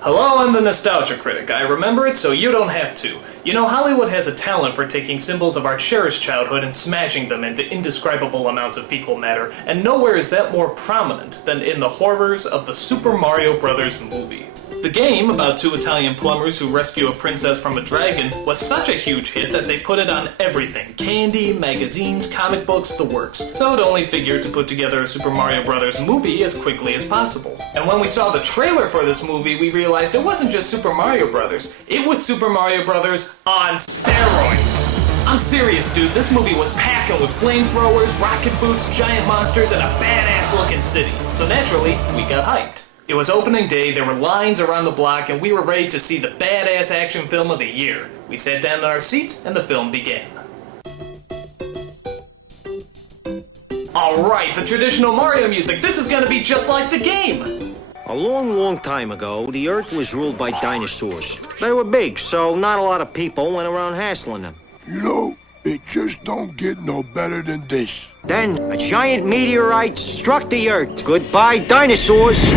Hello, I'm the Nostalgia Critic. I remember it so you don't have to. You know, Hollywood has a talent for taking symbols of our cherished childhood and smashing them into indescribable amounts of fecal matter, and nowhere is that more prominent than in the horrors of the Super Mario Bros. Movie. The game, about two Italian plumbers who rescue a princess from a dragon, was such a huge hit that they put it on everything. Candy, magazines, comic books, the works. So it only figured to put together a Super Mario Bros. Movie as quickly as possible. And when we saw the trailer for this movie, we realized it wasn't just Super Mario Bros. It was Super Mario Bros. On steroids. I'm serious, dude. This movie was packing with flamethrowers, rocket boots, giant monsters, and a badass-looking city. So naturally, we got hyped. It was opening day, there were lines around the block, and we were ready to see the badass action film of the year. We sat down in our seats, and the film began. Alright, the traditional Mario music. This is gonna be just like the game! A long, long time ago, the Earth was ruled by dinosaurs. They were big, so not a lot of people went around hassling them. You know, it just don't get no better than this. Then, a giant meteorite struck the Earth. Goodbye, dinosaurs!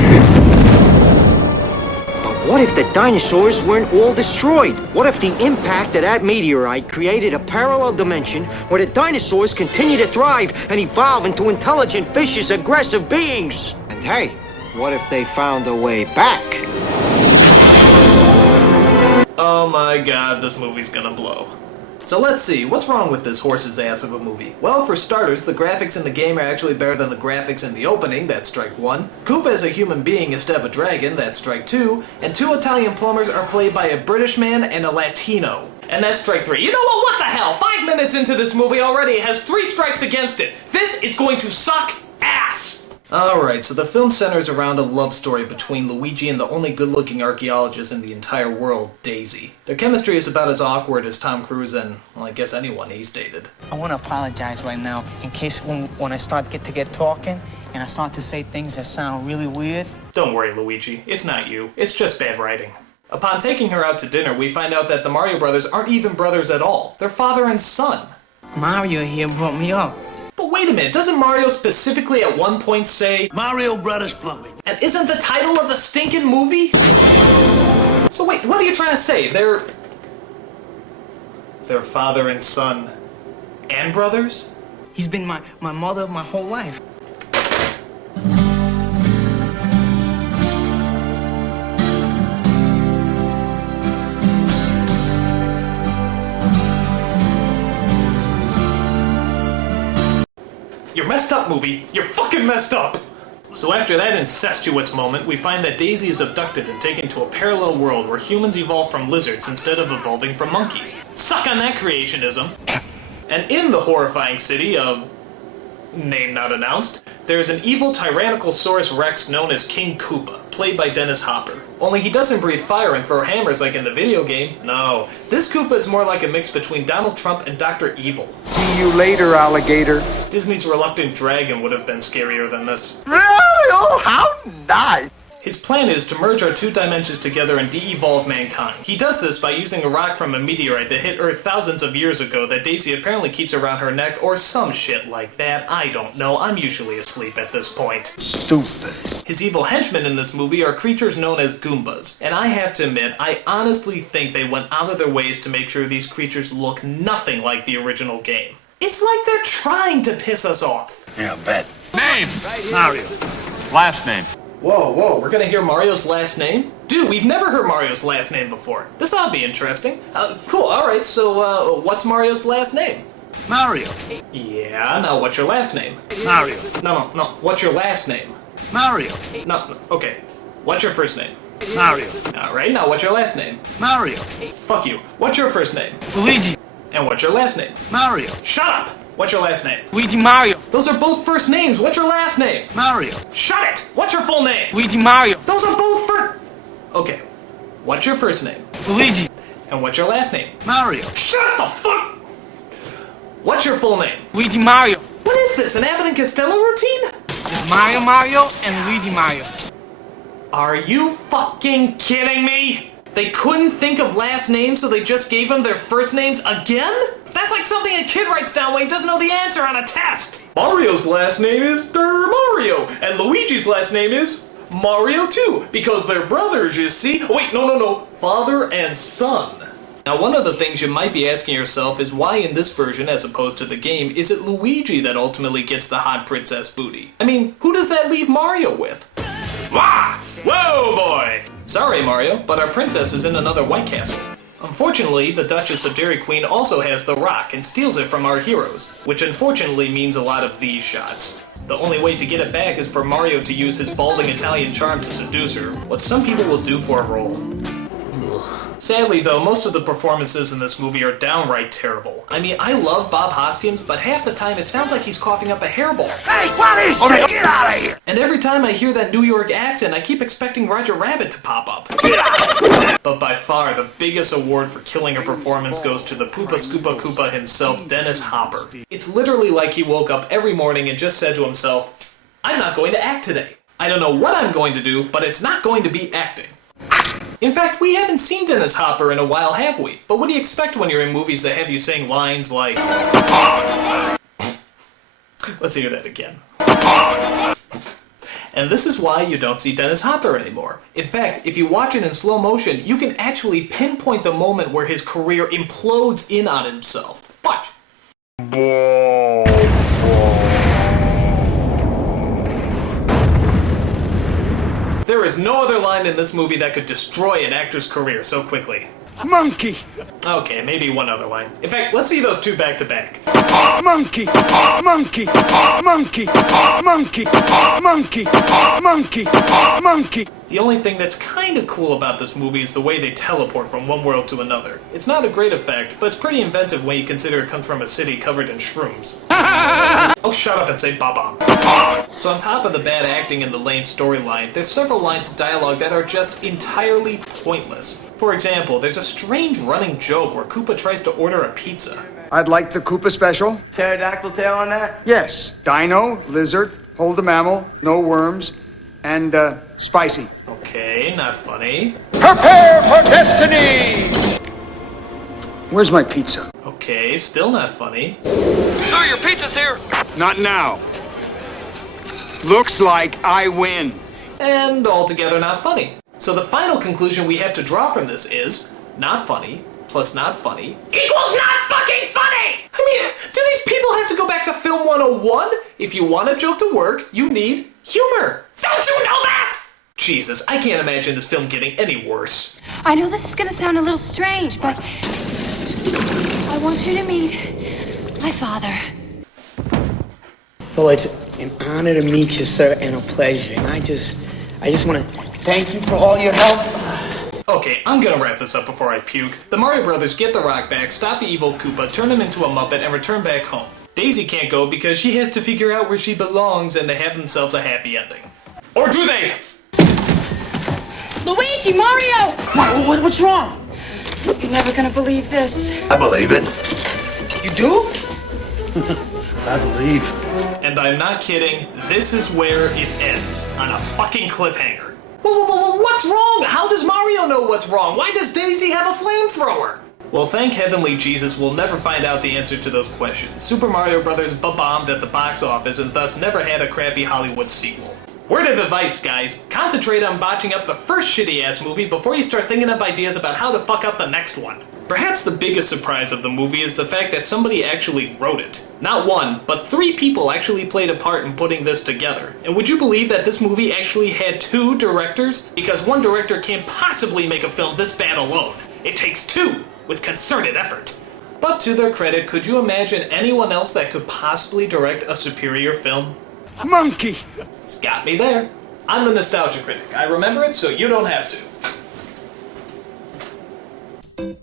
But what if the dinosaurs weren't all destroyed? What if the impact of that meteorite created a parallel dimension where the dinosaurs continue to thrive and evolve into intelligent, vicious, aggressive beings? And hey, what if they found a way back? Oh my god, this movie's gonna blow. So let's see, what's wrong with this horse's ass of a movie? Well, for starters, the graphics in the game are actually better than the graphics in the opening, that's strike one. Koopa is a human being instead of a dragon, that's strike two. And two Italian plumbers are played by a British man and a Latino. And that's strike three. You know what the hell? 5 minutes into this movie already, it has 3 strikes against it. This is going to suck ass! Alright, so the film centers around a love story between Luigi and the only good-looking archaeologist in the entire world, Daisy. Their chemistry is about as awkward as Tom Cruise and, well, I guess anyone he's dated. I want to apologize right now in case when I start to get talking and I start to say things that sound really weird. Don't worry, Luigi. It's not you. It's just bad writing. Upon taking her out to dinner, we find out that the Mario brothers aren't even brothers at all. They're father and son. Mario here brought me up. But wait a minute, doesn't Mario specifically at one point say, Mario Brothers Plumbing? And isn't the title of the stinking movie? So wait, what are you trying to say? They're father and son and brothers? He's been my mother my whole life. You're messed up, movie. You're fucking messed up! So after that incestuous moment, we find that Daisy is abducted and taken to a parallel world where humans evolve from lizards instead of evolving from monkeys. Suck on that creationism! And in the horrifying city of... name not announced, there's an evil Tyrannosaurus Rex known as King Koopa, played by Dennis Hopper. Only he doesn't breathe fire and throw hammers like in the video game. No, this Koopa is more like a mix between Donald Trump and Dr. Evil. See you later, alligator. Disney's Reluctant Dragon would have been scarier than this. Oh, how nice! His plan is to merge our 2 dimensions together and de-evolve mankind. He does this by using a rock from a meteorite that hit Earth thousands of years ago that Daisy apparently keeps around her neck, or some shit like that. I don't know. I'm usually asleep at this point. Stupid. His evil henchmen in this movie are creatures known as Goombas. And I have to admit, I honestly think they went out of their ways to make sure these creatures look nothing like the original game. It's like they're trying to piss us off. Yeah, bet. Name! Mario. Last name. Whoa, we're gonna hear Mario's last name? Dude, we've never heard Mario's last name before. This ought to be interesting. Cool, alright, so, what's Mario's last name? Mario. Yeah, now what's your last name? Mario. No, what's your last name? Mario. No, okay. What's your first name? Mario. Alright, now what's your last name? Mario. Fuck you. What's your first name? Luigi. And what's your last name? Mario. Shut up! What's your last name? Luigi Mario. Those are both first names. What's your last name? Mario. Shut it! What's your full name? Luigi Mario. Those are both first... Okay. What's your first name? Luigi. And what's your last name? Mario. Shut the fuck... What's your full name? Luigi Mario. What is this, an Abbott and Costello routine? It's Mario and Luigi Mario. Are you fucking kidding me? They couldn't think of last names, so they just gave them their first names again? That's like something a kid writes down when he doesn't know the answer on a test. Mario's last name is Mario, and Luigi's last name is Mario too, because they're brothers, you see. Wait, no. Father and son. Now, one of the things you might be asking yourself is why in this version, as opposed to the game, is it Luigi that ultimately gets the hot princess booty? I mean, who does that leave Mario with? Wah! Whoa, boy! Sorry, Mario, but our princess is in another White Castle. Unfortunately, the Duchess of Dairy Queen also has the rock and steals it from our heroes, which unfortunately means a lot of these shots. The only way to get it back is for Mario to use his balding Italian charm to seduce her, what some people will do for a role. Sadly, though, most of the performances in this movie are downright terrible. I mean, I love Bob Hoskins, but half the time it sounds like he's coughing up a hairball. Hey, what is this? Get out of here! And every time I hear that New York accent, I keep expecting Roger Rabbit to pop up. But by far, the biggest award for killing a performance goes to the Poopa Scoopa Koopa himself, Dennis Hopper. It's literally like he woke up every morning and just said to himself, I'm not going to act today. I don't know what I'm going to do, but it's not going to be acting. In fact, we haven't seen Dennis Hopper in a while, have we? But what do you expect when you're in movies that have you saying lines like... Let's hear that again. And this is why you don't see Dennis Hopper anymore. In fact, if you watch it in slow motion, you can actually pinpoint the moment where his career implodes in on himself. Watch. There is no other line in this movie that could destroy an actor's career so quickly. Monkey! Okay, maybe one other line. In fact, let's see those two back to back. Monkey! Monkey! Monkey! Monkey! Monkey! Monkey! Monkey! The only thing that's kind of cool about this movie is the way they teleport from one world to another. It's not a great effect, but it's pretty inventive when you consider it comes from a city covered in shrooms. Oh, shut up and say Bob-omb. So on top of the bad acting and the lame storyline, there's several lines of dialogue that are just entirely pointless. For example, there's a strange running joke where Koopa tries to order a pizza. I'd like the Koopa special. Pterodactyl tail on that? Yes. Dino, lizard, hold the mammal, no worms, and spicy. Okay, not funny. Prepare for destiny! Where's my pizza? Okay, still not funny. Sir, your pizza's here! Not now. Looks like I win. And altogether not funny. So the final conclusion we have to draw from this is, not funny plus not funny equals not fucking funny! I mean, do these people have to go back to film 101? If you want a joke to work, you need humor. Don't you know that? Jesus, I can't imagine this film getting any worse. I know this is gonna sound a little strange, but I want you to meet my father. Well, it's an honor to meet you, sir, and a pleasure. And I just want to thank you for all your help. Okay, I'm gonna wrap this up before I puke. The Mario Brothers get the rock back, stop the evil Koopa, turn him into a Muppet, and return back home. Daisy can't go because she has to figure out where she belongs and they have themselves a happy ending. Or do they? Luigi, Mario! What's wrong? You're never gonna believe this. I believe it. You do? I believe. And I'm not kidding, this is where it ends, on a fucking cliffhanger. Whoa, what's wrong? How does Mario know what's wrong? Why does Daisy have a flamethrower? Well, thank Heavenly Jesus, we'll never find out the answer to those questions. Super Mario Bros. Bob-ombed at the box office and thus never had a crappy Hollywood sequel. Word of advice, guys. Concentrate on botching up the first shitty-ass movie before you start thinking up ideas about how to fuck up the next one. Perhaps the biggest surprise of the movie is the fact that somebody actually wrote it. Not one, but 3 people actually played a part in putting this together. And would you believe that this movie actually had 2 directors? Because one director can't possibly make a film this bad alone. It takes 2, with concerted effort. But to their credit, could you imagine anyone else that could possibly direct a superior film? Monkey! It's got me there. I'm the Nostalgia Critic. I remember it so you don't have to.